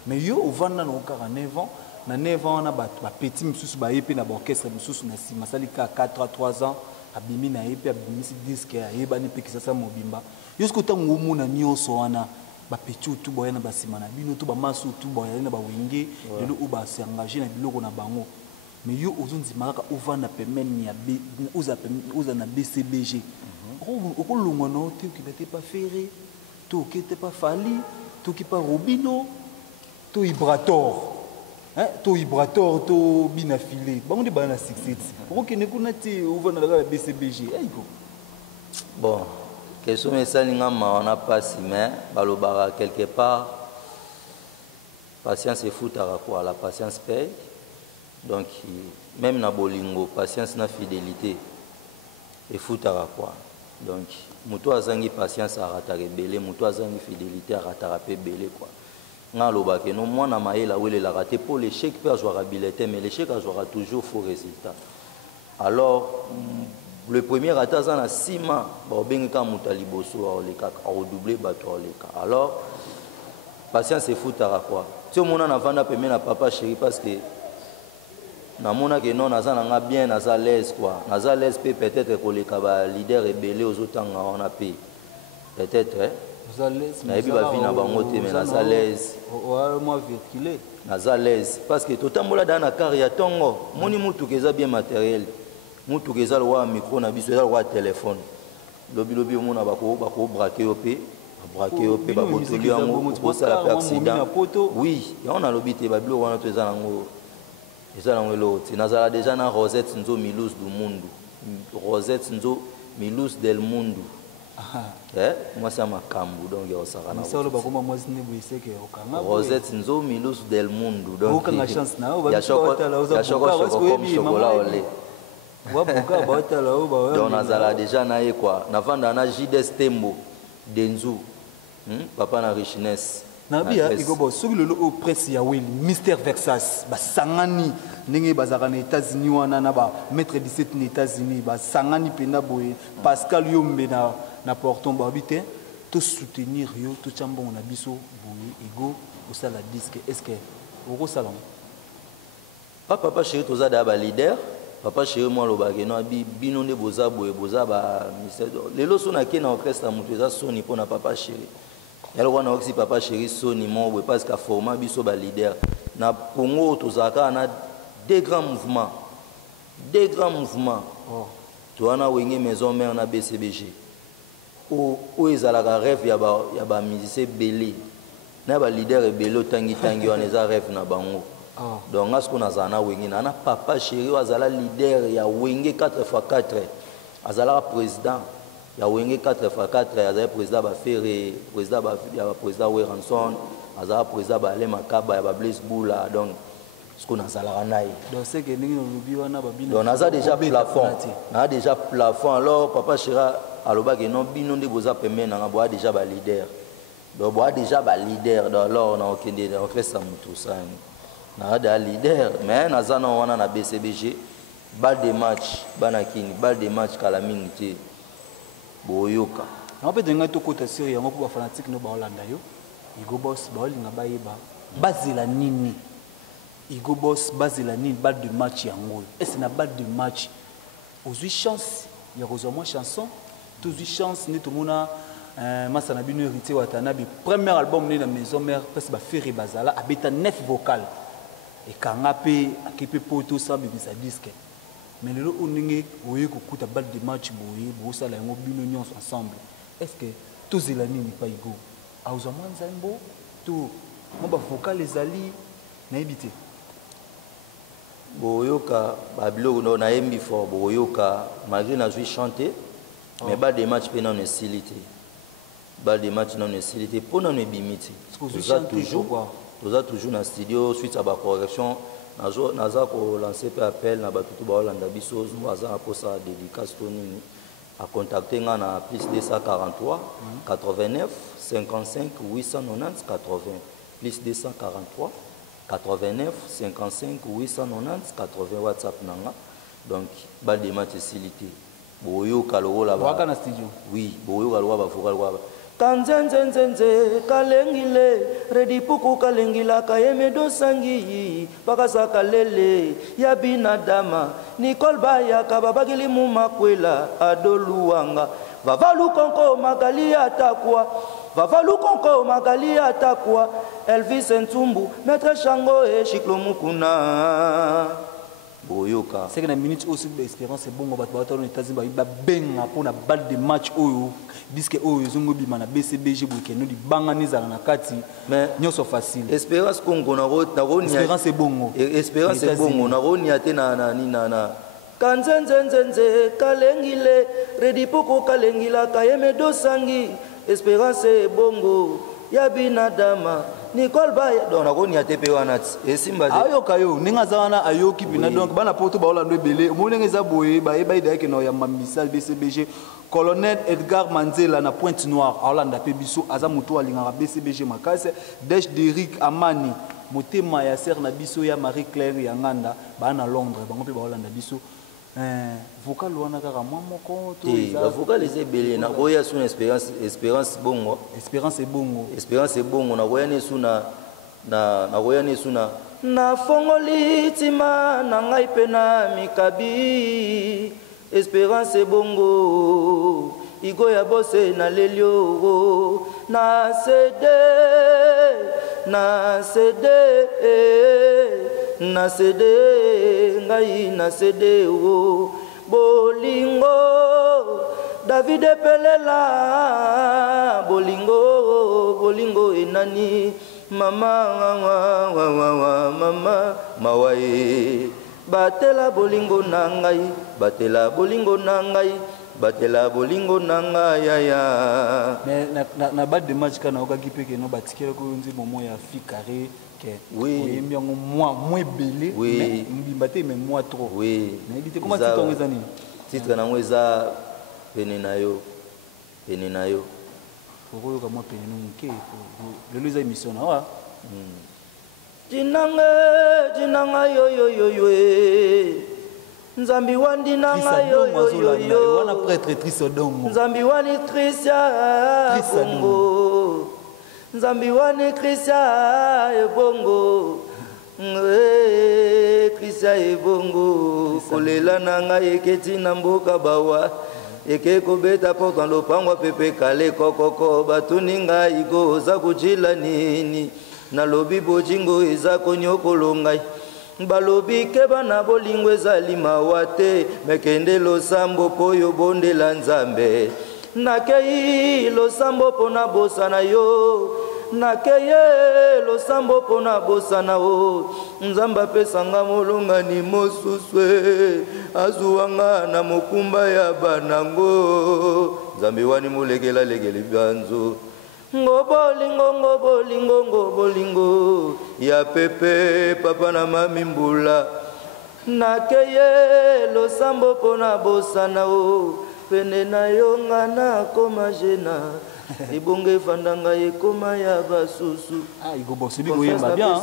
mais yo ovanda na 49 ans na 9 ans na ba petit mususu ba yepe na ba orchestre mususu na sima salika 3 ans abimi na yepe abimisi disque ya yebani pe kisasa mobimba yosko tango mona nyonso wana ba petit tout boya na ba sima na bino to ba masu tout boya na ba wenge lelo u ba se engager na biloko na bango mais yo ozunzi maraka ovanda pemeni ya uza na BCBG o longwa no te qui n'était pas ferré to qui n'était pas fali to qui pas robino to Ibrator to Ibrator to binafilé bango de bana 67 pourquoi ne kunati ovana la BCBG aiko bon question mais ça ninga on a pas si mais balobara quelque part patience et foot à quoi la patience paye donc même na bolingo patience na fidélité et foot à quoi donc muto azangi patience à ratare belé muto azangi fidélité à ratare belé quoi ngaloba ke no mwana maela wele la raté pour l'échec peut avoir habilité mais l'échec aura toujours faux résultat alors le premier raté ça na sima ba benga mutaliboso le ka redoubler bato le ka alors patience et foot à quoi tu mona na vanda peme na papa chéri parce que na mona ke non nazana nga bien naza l'aise quoi naza l'aise peut-être que le ka ba leader rebelle aux otanga on a payé peut-être nayebi bavi na bango te mais naza l'aise naza l'aise parce que totambola dans na car ya tongo moni mutuka eza bien matériel mutuka eza lowa micro na biso eza lowa téléphone lobi omona bako braquer yo pe braquer yo pe babotoli yango kosala pe accident oui yango nalobi te babilo wana to eza nango elo te nazala déjà na Rosette Nzo Milus du Mundu Rosette Nzo Milus del Mundu moi ça m'a cambu donc il y a ça kana Rosette Nzo Milus del Mundu donc il y a chocolat comme chocolat au lait donc nazala déjà na ye quoi navanda na JDS Tembo Denzu papa na richness nabia ikobo soki lelo au presse ya Will Mister Versace basangani ndenge bazaka na États-Unis wana na ba maître 17 na États-Unis basangani pena boye Pascal Yombe na porton babité to soutenir yo to chambon na biso boye ego au sala disque est-ce que oko salon papa chéri toza da ba leader papa chéri moi lobake no abi bino nde boza boye boza ba ministère lelo sona ke na orchestre muteza soni pona papa chéri yalo wana oxy papa chéri soni mo boye parce que format biso ba leader na Congo tozaka na des grands mouvements to wana wenge maison mère na BCBG o ezalaka rêve ya ba musicien belé na ba leader belé tangi wana eza rêve na bango donc asko nazana wenge na papa chéri azala leader ya wenge 4x4 azala président ya wenge 4x4 azala président ba Ferré président ya président Weranson azala président ba Ale Makaba ya ba Blaise Boula donc ce nazala naï donc c'est que ningi lobi wana babina donc naza déjà plafond alors papa chéri alobaki non bino nde boza pembe na boa déjà ba leader donc boa déjà ba leader donc alors na okende na orchestre mutu ça na da leader mais nazana wana na BCBG bal de match banakini bal de match kala mingi te boyoka na pe denga to kota siri yango pour fanatique no ba Holanda yo Igo Boss ba olinga ba yeba bazela nini Igo Boss bazela nini bal de match yango est na bal de match ozui chance ya kozwa moi chanson tozui chance ni to mona masa na bino héritier watanabi premier album ni na maison mère parce ba feri bazala abeta 9 vocal et kanga pe akepe poto sa bibisa disque mais lelo oninge oye kokuta bal de match boye bosala yango bino nyonso ensemble est-ce que tozela nini pa Igo auzwa mwanza mbo to mo vocal ezali na ebité boyoka babilo no na yembi fort boyoka malgré na joué chanter mais bal de match pe na ne silité bal de match na ne silité pour na ne bimiti toujours toujours na studio suite à ba correction naza ko lancer pe appel na batutu ba Holanda biso baza pour ça dédicace to nini à contacter nga na plus 243 89 55 890 80 plus 243 89 55 890 80 WhatsApp nanga donc bal de match silité boyoka lokola ba waka na studio oui boyoka lokola ba vocal lokola kanzenzenzenze kalengile redipuku kalengila kayemedo sangi pakasa kalele ya binadama Nicole Baya kababagili mumakwela adoluwanga vavalu konko magali atakwa vavalu konko magali atakwa Elvis Ntumbu maître Shango et Chiklo Mukuna boyoka c'est que na minute aussi d'espérance c'est bon on va te aux États-Unis ba benga pour na balle de match oyo disque oyo zongo bima na BCBG bokeno di banganiza na kati mais nyoso facile espérance Congo na roni espérance c'est bon espérance c'est bon na roni ate na kanzenzenzenze kalengile redipoko kalengila kayemedo sangi espérance c'est bongo ya binadama Nicole Baya donc na roni ate pe wana esimba ayoka yo ninga zawana ayoki bina donc bana poto ba Holanda belé monenge za boye ba eba ida ke no ya mamisal BCBG Colonel Edgar Manzela na Pointe Noire Holanda pe biso aza muto alinga BCBG makase Dej Derrick Amani motema ya ser na biso ya Marie Claire ya nganda ba na Londres bango pe ba Holanda biso vocal wana kaka mwa moko to ba vocal les belé na koya suna espérance bongo espérance bongo na koya ne suna na koya ne suna na fongoli tima na ngai pena mikabi espérance bongo Igo ya bose na lelio na cede ngai na cede o bolingo David Pelela bolingo enani mama mawae batela bolingo nangai batela bolingo nangai ya mais na bad de match kana okaki peke no batikela ko nzi momo ya fi carré que oui mbyango moi belé mais mbimba te mais moi trop oui na ibité comment tu tongo ezani titre na ngweza pene na yo pour ko mo pene no nke le les émission na wa jinanga yo Nzambi wandi nanga yo wana prêtre Trisodongo Nzambi wani Christia bongo Nzambi wani Christia bongo Christia bongo kolela nanga eketi na mboka bawa eke kobeta portant lopango pepe kale kokoko batuninga Igo za kujila nini na lobi bojingo eza konyokolo ngai balobi ke bana bolingo ezali mawate mekende losambo poyo bondela Nzambe nakei losambo pona bosana yo nakeye losambo pona bosana o Nzamba pesanga molongani mosuswe azuwanga na mokumba ya banango Nzambe wani mulekela legeli banzo ngobolingo ya pepe papa na mami mbula nakeye losambo pona bosana o pene na yo ngana koma jena ibonge fandanga ekoma ya basusu Igo Boss bi boyemba bien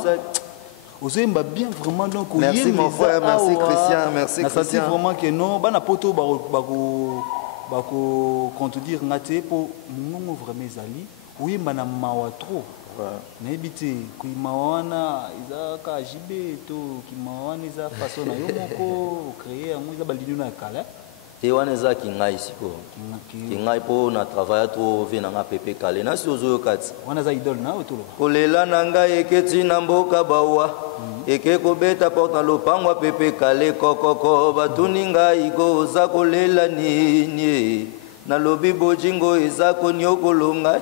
Ozoyemba bien vraiment donc. Merci mon frère, merci Christian, merci Christian. Christian. Vraiment que non, bana poto bako contredire ngate pour mongo vraiment ezali. Oyemba na mawa trop. nayebi te koyima wana eza ka jibe to kima wana eza façon na yo moko créer yango eza balino na kala te wana eza kingai siko kingai mpo na travail to ve nanga pepe kale nasi ozoyoka ti wana eza idole na otolo kolela na ngai eketi na mboka bawa eke kobeta porte na lopango pepe kale kokoko batuni ngai go oza kolela nini nalobi bojingo eza koniokolo ngai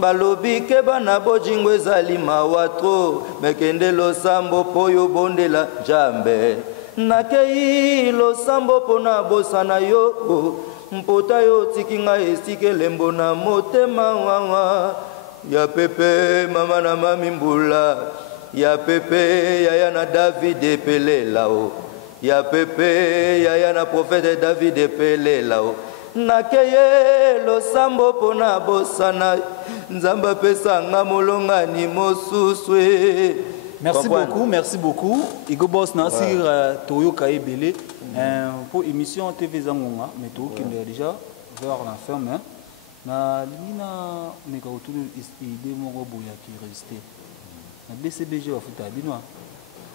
balobi ke bana bojingo ezali mawa tro mekende losambo po yo bondela jambe nakei losambo po na bosana yo mpota yo tiki ngai esika elembo na motema wawa ya pepe mama na mami mbula ya pepe yaya na David epelela o ya pepe yaya na prophète David epelela o nakeye losambo po na bosana nzamba pesa nga molongani mosuswe. Merci beaucoup. Igo Boss Nasir Toyo Kaebele pour émission TV Zangonga, mais tout qui est déjà vers la fin. Na limina meka autour idée mon robot qui resté. Na BCBG va foutre binois.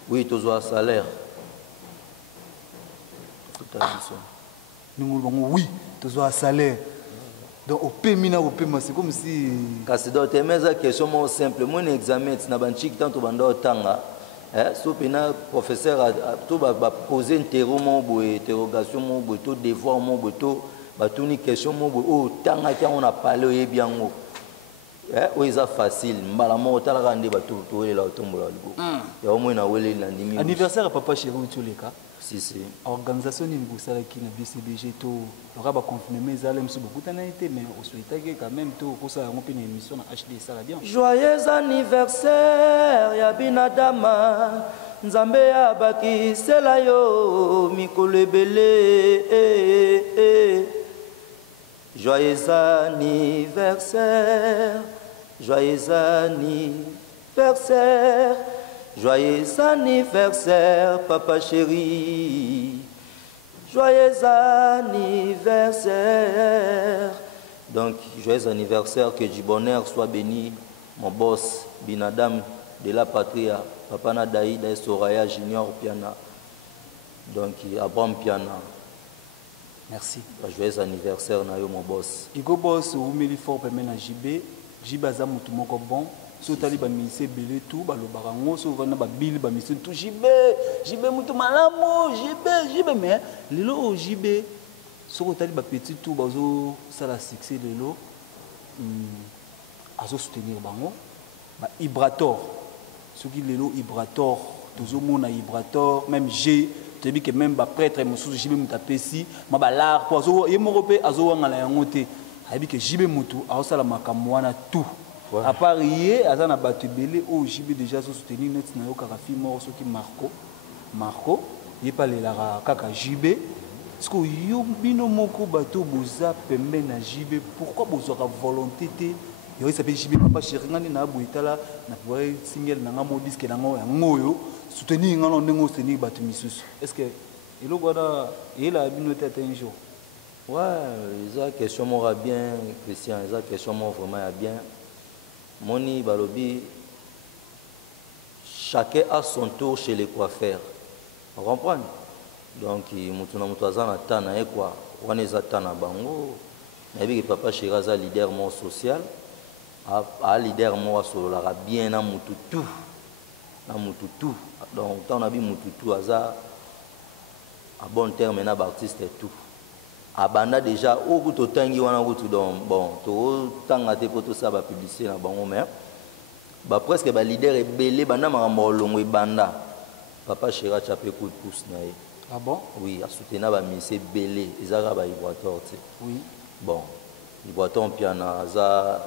Oui, tu as salaire. Nous oui, tu as salaire. Donc au paiement c'est comme si kasi do temeza question mo simple mon examen na banchiki tanto bando tanga so pena professeur to ba poser interrogation mo bo to devoir mo bo to batuni question mo bo o tanga ki on a parlé oyebi yango o eza facile mbala mo tala kande batu to la otombola libo ya o mo na wele na ndimi anniversaire papa chéri utoleka si organisation ni ngusala ki na BCBG to lora ba confirmer zale msu beaucoup tanité mais on souhaitait quand même to ko sa ngopé na émission na HD ça la bien joyeux anniversaire ya binadama nzambe ya bakisela yo mikolo ebele joyeux anniversaire joyeux anniversaire joyeux anniversaire, papa chéri. Joyeux anniversaire. Donc, joyeux anniversaire, que du bonheur soit béni, mon boss, Binadam de la patrie, papa Nadaïda et Soraya Junior Piana. Donc, Abraham Piana. Merci. Joyeux anniversaire, mon boss. Igo boss, vous mettez fort pour mener à JB. JB a tout mon bon. So tali ba ministre belé tout ba lo barango so vana ba bil ba ministre tout jibe mutu malamu jibe mais lelo jibe so tali ba petit tout ba zo sala succès lelo azo soutenir bango ba Ibrator ce qui lelo Ibrator tozo mona Ibrator même G te bi que même ba prêtre musu jibe muta pesi ma ba lar po azo ye morope azo wangala yango te ayebi que jibe mutu azo sala makambo wana tout. À part hier, à na batubele au JB déjà soutenu net na yo kaka film mort qui Marco il pas les la kaka JB parce que yo bino moko bato boza pembe na JB pourquoi boza ka volonté te yo s'appelle JB papa chéri ngani na boitala na pouvoir single na ngamo disque na ngo ya ngoyo soutenir ngalo ndengo soutenir bato misusu est-ce que elo gwada ela bino tete un jour ouais ça question moi bien Christian ça question moi vraiment bien. Moni balobi, chacun a son tour chez les coiffeurs. Vous comprenez? Donc, mutuna mutazana tana et quoi? On est à tana bango. Mais papa Chiraza leader mon social, a leader moi solo la bien na mututu, Donc, tant on a vu mututu aza à bon terme na artiste et tout. Abanda déjà au bout de tangi wana wutu donc bon to tanga te poto ça ba publicité na bango mais ba presque ba leader e belé banda makambo longo e banda papa Chira chapé coup de pouce na ye. Ah bon? Oui, a soutenir ba ministre belé ezaka ba Ibrator te. Oui. Bon, Ibrator piana za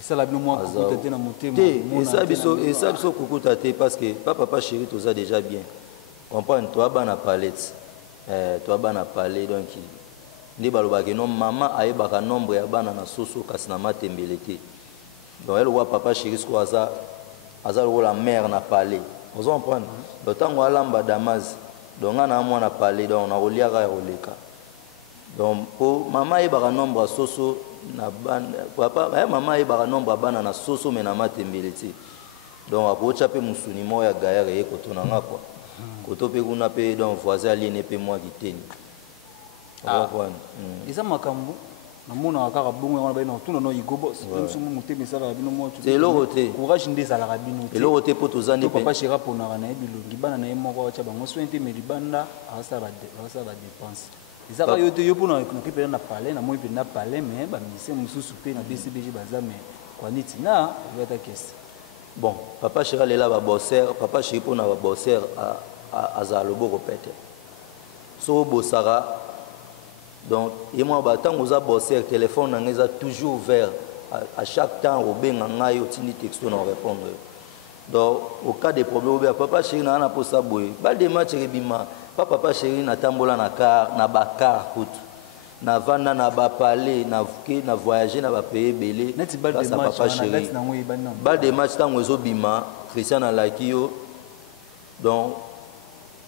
ça la bien moi kukuta na motema. Et ça biso kukuta te parce que papa Chéri to ça déjà bien. Comprendre toi bana palette. Toi bana parler donc ni baloba que non maman ayebaka nombre ya bana na soso kasi na matembelete donc elle voit papa Chéri ko aza la mère na parler Vous comprenez? Donc tant qu'on a l'amba Damas, donc on a moins à parler, donc on a relié à Roleka. Donc pour maman il y a un nombre de soso na ban papa maman il y a un nombre de ban na soso mais na matembeleti. Donc après tu peux musuni moi ya gaïa et koto na nga quoi. Koto pe kuna pe donc voisin aliéné pe moi qui teni. Vous comprenez? Et ça makambo. Namona kaka bongo wana ba na tuna no igobo même somo mutemi sala bino mo c'est l'oroté courage ndeza la rabino et l'oroté pour tous années papa chira pona na bilongi bana na moko cha bango sointe mais libanda asa ba dépense ezaka yo te yo pona na kipela na palais na moi pe na palais mais ba mise mususu pe na BCBG bazame kwa niti na yata kesi bon papa chira lela ba bosser papa chira pona ba bosser a za loboko pete so bosara. Donc, et moi, tant que vous avez bossé le téléphone, on est toujours ouvert. À chaque temps, on a un texto pour répondre. Donc, au cas des problèmes, papa chéri n'a pas ça boué. Bal de match rebima. Papa chéri n'a tambola na car, na bakar route. Na vanda na ba parler, na voyager, na ba payer belé. Net bal de match papa chéri. Bal de match tant que bima, Christian a lakio. Donc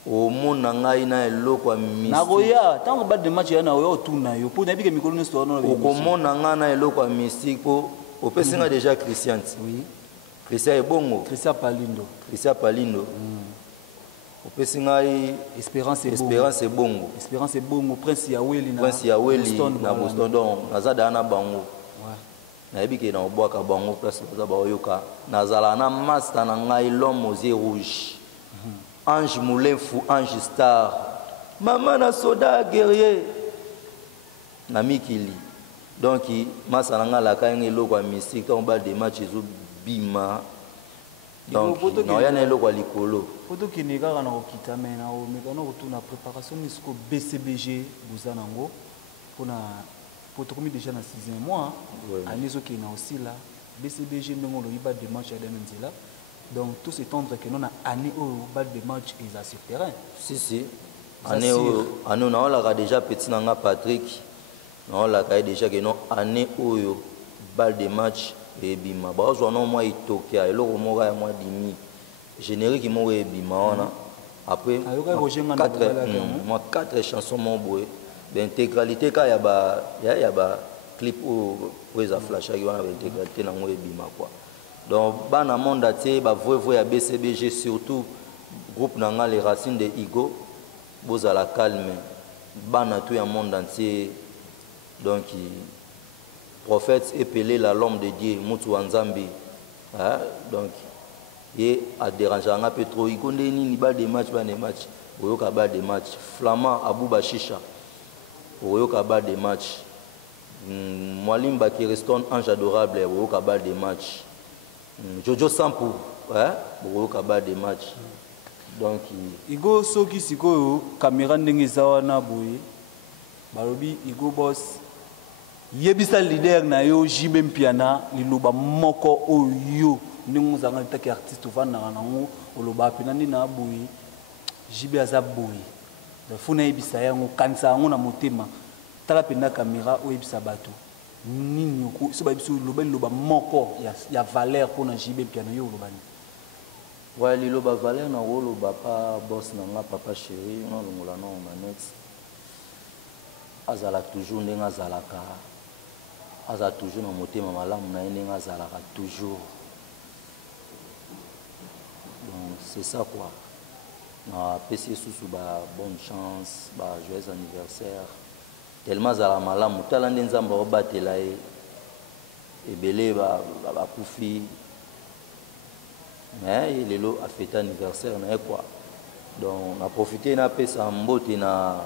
au monde ngai na eloko ya mystique na roya tango ba de match ya na yo tuna yo po na bike mikolo ne store no au monde ngai na eloko ya mystique po au pesinga déjà Christian oui Christian est bongo Christian Palindo au pesinga espérance est bongo Prince Yaweli na Boston donc nazada na bango na bike na obwaka bango place za ba yoka nazala na master na ngai l'homme aux yeux rouges. Ange Moulin Fou, Ange Star, maman na soda guerrier, Nami Kili. Donc, ma salanga la kaine loko mystique, on bat des matchs au bima. Donc, non y a un loko likolo. Photo qui n'est pas en okita mais na o mekano retour na préparation nisco BCBG buzanango pour to déjà na 6e mois anezo qui na aussi là BCBG ndongo lo iba des matchs à Demenzela. Donc tout cet temps que nous avons année au bal de match ils sur terrain. Si. Année on a déjà petit nanga Patrick. On l'a déjà que non année au bal de match et bima. Bah on a moi itokia et l'autre moi moi dimi. Générique moi et bima on a. Après 4 chansons mon boy. L'intégralité quand il y a clip où ils a flashé il y a l'intégralité dans moi et bima quoi. Donc, dans le monde entier, vous à BCBG, surtout, groupe Nanga, les racines de Igo, vous à la calme. Dans tout le monde entier, donc, prophète épelé la l'homme de Dieu, Moutou Nzambi. Donc, il a dérangé un peu trop. Il connaît ni bal des matchs, vous avez des matchs. Flamand, Abou Bachicha, vous avez des matchs. Mwalimba qui reste ange adorable, vous avez des matchs. Jojo Sampo, beaucoup de matchs. Donc, Igo soki sikoyo caméra ndenge zawana boye. Balobi Igo boss. Yebisa leader na yo Jibe Mpiana liloba moko oyo ndenge zanga taki artiste vana nango oloba pinani na boye. Jibe aza boye. Funa yebisa yango kanisa yango na motema. Tala pena caméra oyebisa bato. Nini ko so ba biso loba moko ya valeur pour na Jibe Piano yo lobani ouais liloba valeur na loba pa boss na nga papa chéri on longola na manex azala toujours ndenga zalaka aza toujours na motema malamu na ndenga zalaka toujours donc c'est ça quoi na PC sous ba bonne chance ba joyeux anniversaire tellement za la malamu tala nzamba obatela ebele ba kufi mais il est là a fêté anniversaire na quoi donc on a profité na pesa mbote na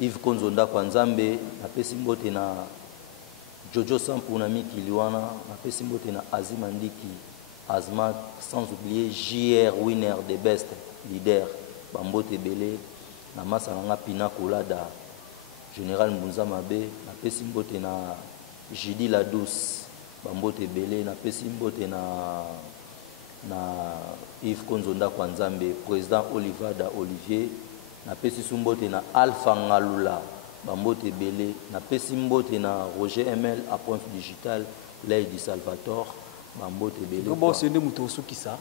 Yves Konzonda kwa Nzambe na pesa mbote na Jojo Sampo na Miki Liwana na pesa mbote na Azima Ndiki Azma sans oublier JR winner des best leader bambote belé na masa nga Pina Kolada Général Mbunza Mabe, na pesi mbote na Jidi la Douce, bambote belé, na pesi mbote na Yves Konzonda kwa Nzambe, président Olivada Olivier, na pesi mbote na Alpha Ngalula, bambote belé, na pesi mbote na Roger ML à Point Digital, Lady Salvatore, bambote belé. Bon, c'est de muto qui ça.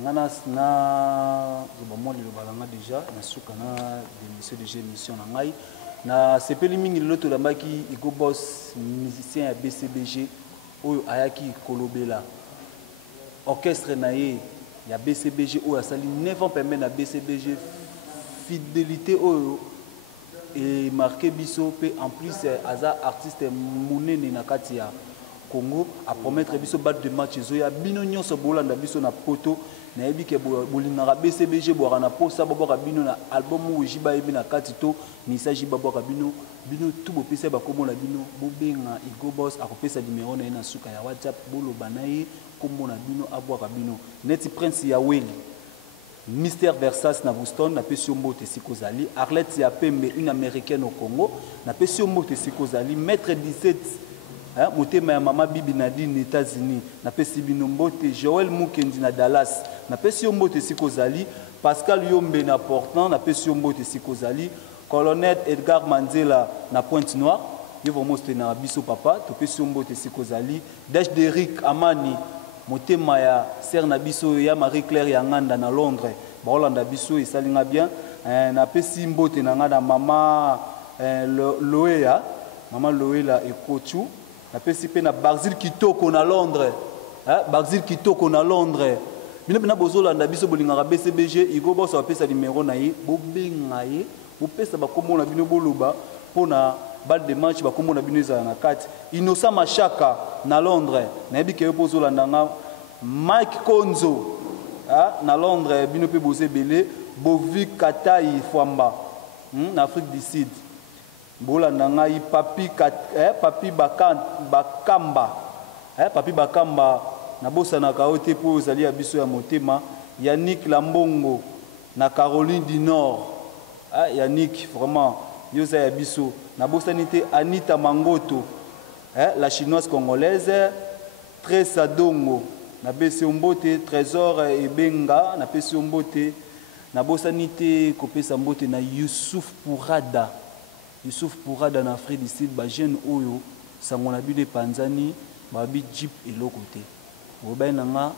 ngana na zobamo le balanga déjà na suka na démission de émission na ngai na sepeli mingi loto lambaki Igo Boss musicien ya BCBG oyo ayaki kolobela orchestre na ye ya BCBG oyo asali 9 ans pembe na BCBG fidélité oyo et marqué biso pe en plus aza artiste monene na kati ya Congo à promettre biso bat de match zoya bino nyonso bolanda biso na poto na yebi ke bolingaka BCBG boka na posa boka bino na album ou jiba yebi na kati to message boka bino tout bopesa ba komona bino bobenga Igo Boss akopesa numéro na suka ya WhatsApp boloba na ye komona bino aboka bino neti Prince ya Weli Mystère Versace na Boston na pesio mbote sikozali Arlette ya Pembe une américaine au Congo na pesio mbote sikozali Maître 17 motema ya mama Bibi Nadine États-Unis na pesi bino mbote Joël Mukendi na Dallas na pesio mbote sikozali Pascal Yombe na Portland na pesio mbote sikozali Colonel Edgar Mandela na Pointe-Noire yevo moste na biso papa to pesio mbote sikozali Dash Derrick Amani motema ya ser na biso ya Marie Claire ya nganda na Londres baolanda biso esalinga bien na pesi mbote na ngada mama Loea mama Loela ekochu na pesi pe na Barzil Kitoko na Londres Barzil Kitoko na Londres bino bina bozolanda biso bolingaka BCBG Igo Boss apesa numéro na ye bobenga ye bopesa bakomona bino boloba pona balle de match bakomona bino ezala na kati Innocent Machaka na Londres na yebi ke bozolanda nga Mike Konzo na Londres bino pe bozebele Bovi Katai Fwamba na Afrique du Sud bolanda ngai papi Bakamba papi Bakamba na bosa na kaote po ozali ya biso ya motema Yannick Lambongo na Caroline du Nord Yannick vraiment yoza ya biso na bosanité Anita Mangoto la chinoise congolaise Tresa Dongo na bese mbote Trésor Ebenga na pesi mbote na bosanité kopesa mbote na Youssouf Pourada na Afrique du Sud ba jeune oyo sangona bide panzani ba bi jeep elokote obaina nga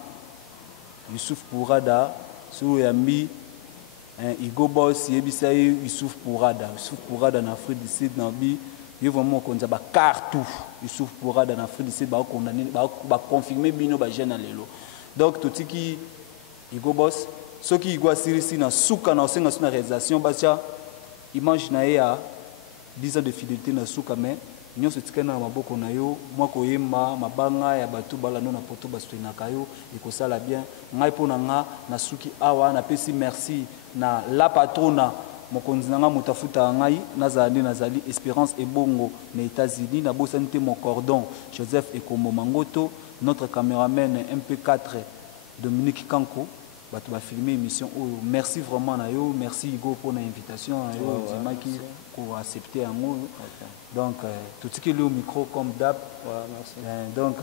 Youssouf Pourada so yambi Igo Boss yebisa Youssouf Pourada na Afrique du Sud na bi yo vraiment konza ba cartou Youssouf Pourada na Afrique du Sud ba condamner ba confirmer bino ba jeune lelo donc totiki Igo Boss soki igwa sirisi na suka na osenga suna réalisation bacha image na ya 10 ans de fidélité na suka mais nyonso tikana na maboko na yo mwa koyemba mabanga ya batu balano na poto baswenaka yo ekosala bien ngai pona nga na suki awa na pesi merci na la patrona mokonzi nanga mutafuta ngai nazali Espérance Ebongo na États-Unis na bosante mon cordon Joseph Ekomo Mangoto notre caméraman MP4 Dominique Kanko batu ba filmer émission oyo merci vraiment na yo merci Igo pour l'invitation na yo dimaki pour accepter un mot donc tout ce qui est le micro comme d'hab donc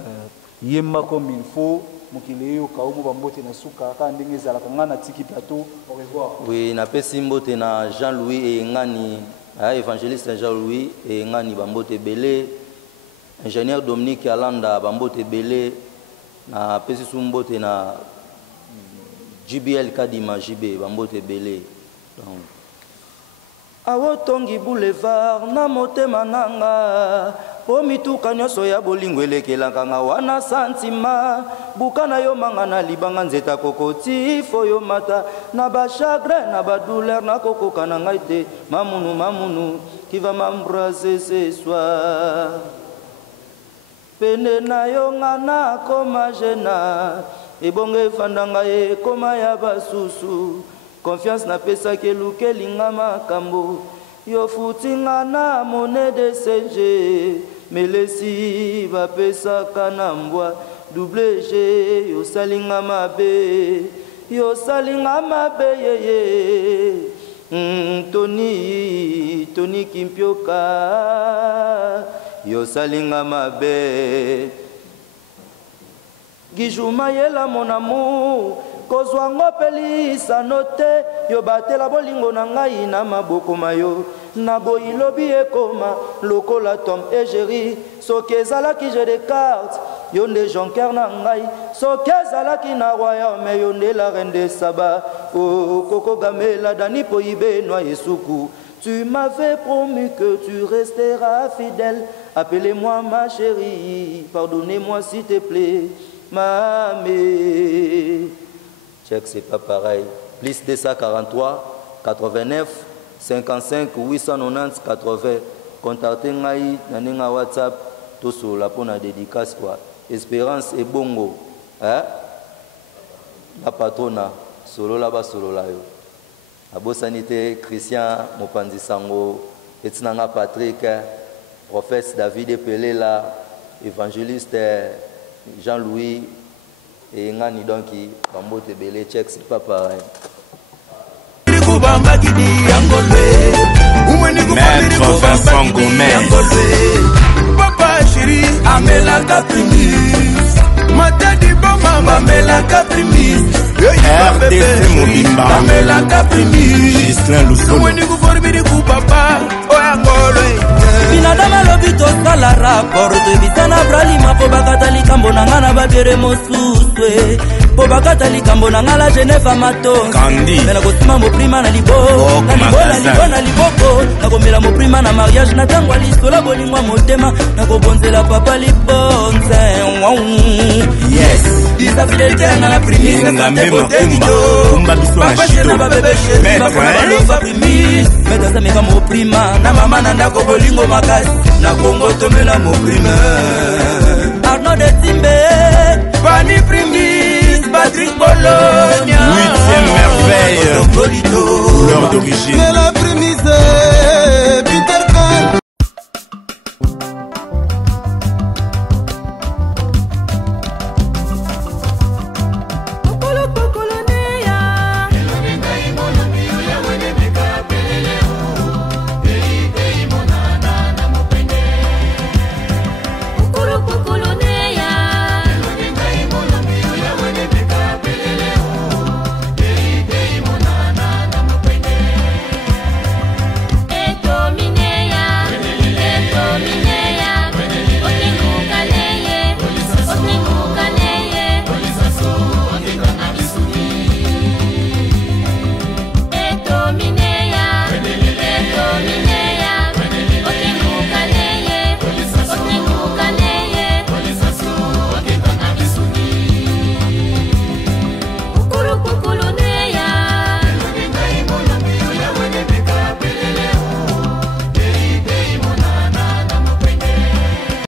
yemba comme il faut mokile yo kaomo bambote na suka ka ndenge ezala kanga na tiki plateau au revoir oui na pesi mbote na Jean-Louis et ngani évangéliste Jean-Louis et ngani bambote belé ingénieur Dominique Alanda bambote belé na pesi sumbote na JBL Kadima JB bambote belé donc awotongi boulevard na motema nanga po mituka nyonso ya bolingo elekelaka nga wana santima buka na yo manga na libanga nzeta kokoti fo yo mata na ba chagrin na ba douleur na kokoka na ngai te mamunu qui va m'embrasser ce soir pene na yo ngana koma jena ebonge fandanga e koma ya basusu confiance na pesa ke luke lingama kambo yo futinga na monnaie de CG melesi ba pesa kanambwa double G yo salinga mabe yeye Tony Kimpioka yo salinga mabe Gijuma yela mon amour kozwango pelisa note yo batela bolingo na ngai na maboko mayo na boyilobi ekoma lokola Tom et Jerry soki ezalaki jeu de cartes Yonde Jonker na ngai soki azalaki na royaume yonde la reine de Saba o Koko Gamela Dani Poibe Noa Esuku. Tu m'avais promis que tu resteras fidèle. Appelez-moi ma chérie, pardonnez-moi s'il te plaît, mamie. Check, c'est pas pareil. Plus 243 89 55 890 80. Contactez ngai na WhatsApp tout sur la pona dédicace quoi. Espérance et bongo. Hein? La patrona solo là bas solo là yo. Abo sanité Christian Mopanzi Sango, Etinanga Patrick, prophète David Pelela, évangéliste Jean-Louis et Ngani Donki, Bambo Tebele, check, c'est pas pareil. Maître Vincent Gomez. Papa chéri, Amela Caprimis. Matadi Bama, Mamela Caprimis. RDC Mobimba. Amela Caprimis. Gislain Lusolo. Mweni kuforbiri kupapa. Oya ngolwe. Binadama lobito sala rapport. Bisana bralima po bakatali kambo nangana babere mosuswe. Po bakatali kambo nangala Geneva maton. Kandi. Mena kosima mo prima na libo. Na libo na liboko. Na komela mo prima na mariage na tangwa lisola bolingwa motema. Na kobonzela papa libonze. Yes. Isa fidélité na la primise. Kumba biso na shido. Maître Sameka mo prima. Na mama na ndako bolingo makasi. Na Congo tomela mo prima. Arnaud de Timbe. Pani Primis, Patrick Bologna. 8e merveille. Couleur d'origine.